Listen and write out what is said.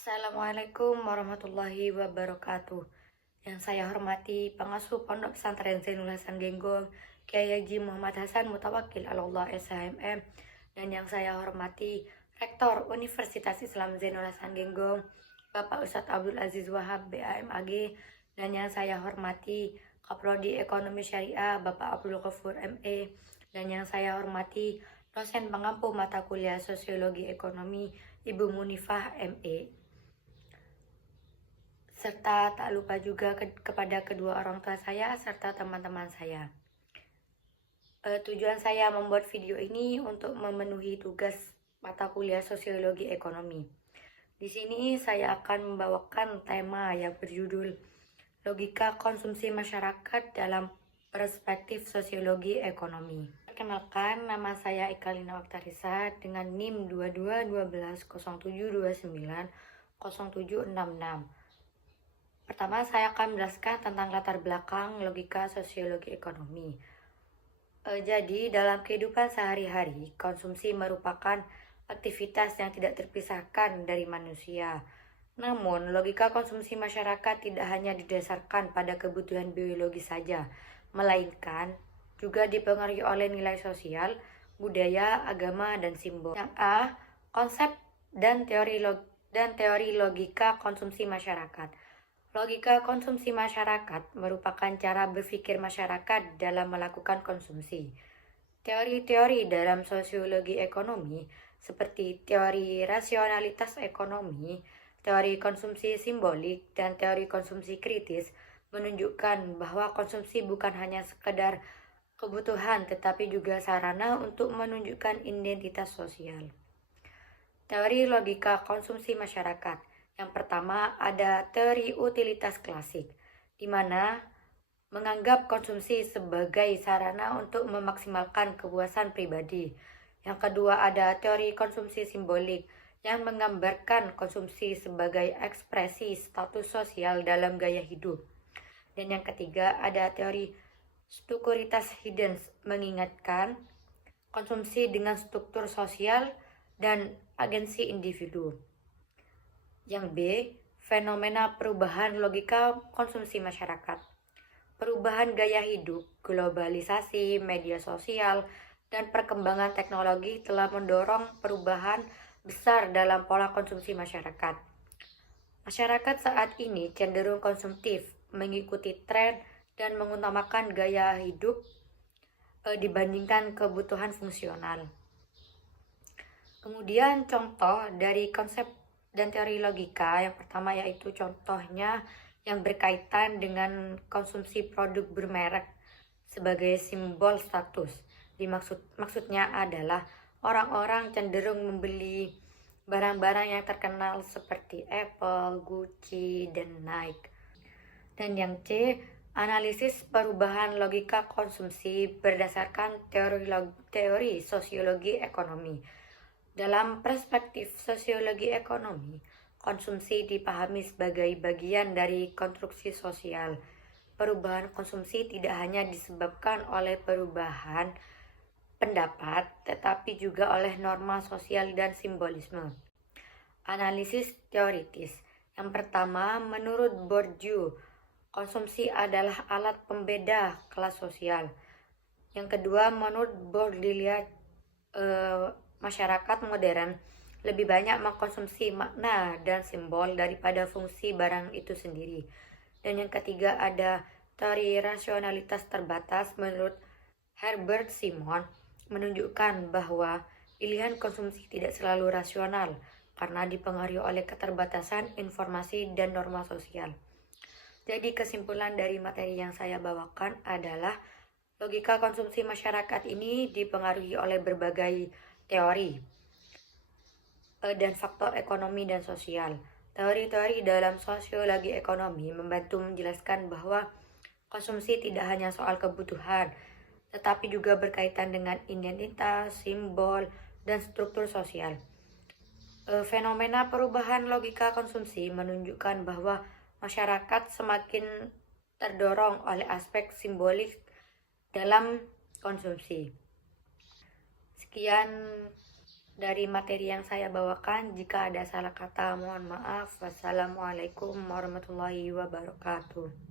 Assalamualaikum warahmatullahi wabarakatuh. Yang saya hormati pengasuh Pondok Pesantren Zainul Hasan Genggong, Kiai Haji Muhammad Hasan Mutawakil Allah SHMM, dan yang saya hormati Rektor Universitas Islam Zainul Hasan Genggong, Bapak Ustadz Abdul Aziz Wahab BAMAG, dan yang saya hormati Kaprodi Ekonomi Syariah Bapak Abdul Ghafur ME, dan yang saya hormati dosen pengampu mata kuliah Sosiologi Ekonomi Ibu Munifah ME, serta tak lupa juga kepada kedua orang tua saya serta teman-teman saya. Tujuan saya membuat video ini untuk memenuhi tugas mata kuliah Sosiologi Ekonomi. Di sini saya akan membawakan tema yang berjudul Logika Konsumsi Masyarakat dalam Perspektif Sosiologi Ekonomi. Perkenalkan, nama saya Eka Lina Oktarisa dengan NIM 221207290766. Pertama, saya akan menjelaskan tentang latar belakang logika sosiologi ekonomi. Jadi, dalam kehidupan sehari-hari, konsumsi merupakan aktivitas yang tidak terpisahkan dari manusia. Namun, logika konsumsi masyarakat tidak hanya didasarkan pada kebutuhan biologis saja, melainkan juga dipengaruhi oleh nilai sosial, budaya, agama, dan simbol. Yang A, konsep dan teori logika konsumsi masyarakat. Logika konsumsi masyarakat merupakan cara berpikir masyarakat dalam melakukan konsumsi. Teori-teori dalam sosiologi ekonomi seperti teori rasionalitas ekonomi, teori konsumsi simbolik, dan teori konsumsi kritis menunjukkan bahwa konsumsi bukan hanya sekedar kebutuhan tetapi juga sarana untuk menunjukkan identitas sosial. Teori logika konsumsi masyarakat. Yang pertama ada teori utilitas klasik, di mana menganggap konsumsi sebagai sarana untuk memaksimalkan kepuasan pribadi. Yang kedua ada teori konsumsi simbolik, yang menggambarkan konsumsi sebagai ekspresi status sosial dalam gaya hidup. Dan yang ketiga ada teori strukturitas hidden, mengingatkan konsumsi dengan struktur sosial dan agensi individu. Yang B, fenomena perubahan logika konsumsi masyarakat. Perubahan gaya hidup, globalisasi, media sosial, dan perkembangan teknologi telah mendorong perubahan besar dalam pola konsumsi masyarakat. Masyarakat saat ini cenderung konsumtif, mengikuti tren, dan mengutamakan gaya hidup dibandingkan kebutuhan fungsional. Kemudian contoh dari konsep dan teori logika yang pertama yaitu contohnya yang berkaitan dengan konsumsi produk bermerek sebagai simbol status. Maksudnya adalah orang-orang cenderung membeli barang-barang yang terkenal seperti Apple, Gucci, dan Nike. Dan yang C, analisis perubahan logika konsumsi berdasarkan teori sosiologi ekonomi. Dalam perspektif sosiologi ekonomi, konsumsi dipahami sebagai bagian dari konstruksi sosial. Perubahan konsumsi tidak hanya disebabkan oleh perubahan pendapat, tetapi juga oleh norma sosial dan simbolisme. Analisis teoritis. Yang pertama, menurut Bourdieu, konsumsi adalah alat pembeda kelas sosial. Yang kedua, menurut Baudrillard, masyarakat modern lebih banyak mengkonsumsi makna dan simbol daripada fungsi barang itu sendiri. Dan yang ketiga ada teori rasionalitas terbatas menurut Herbert Simon, menunjukkan bahwa pilihan konsumsi tidak selalu rasional karena dipengaruhi oleh keterbatasan informasi dan norma sosial. Jadi kesimpulan dari materi yang saya bawakan adalah logika konsumsi masyarakat ini dipengaruhi oleh berbagai teori dan faktor ekonomi dan sosial. Teori-teori dalam sosiologi ekonomi membantu menjelaskan bahwa konsumsi tidak hanya soal kebutuhan, tetapi juga berkaitan dengan identitas, simbol, dan struktur sosial. Fenomena perubahan logika konsumsi menunjukkan bahwa masyarakat semakin terdorong oleh aspek simbolik dalam konsumsi. Sekian dari materi yang saya bawakan. Jika ada salah kata, mohon maaf. Wassalamualaikum warahmatullahi wabarakatuh.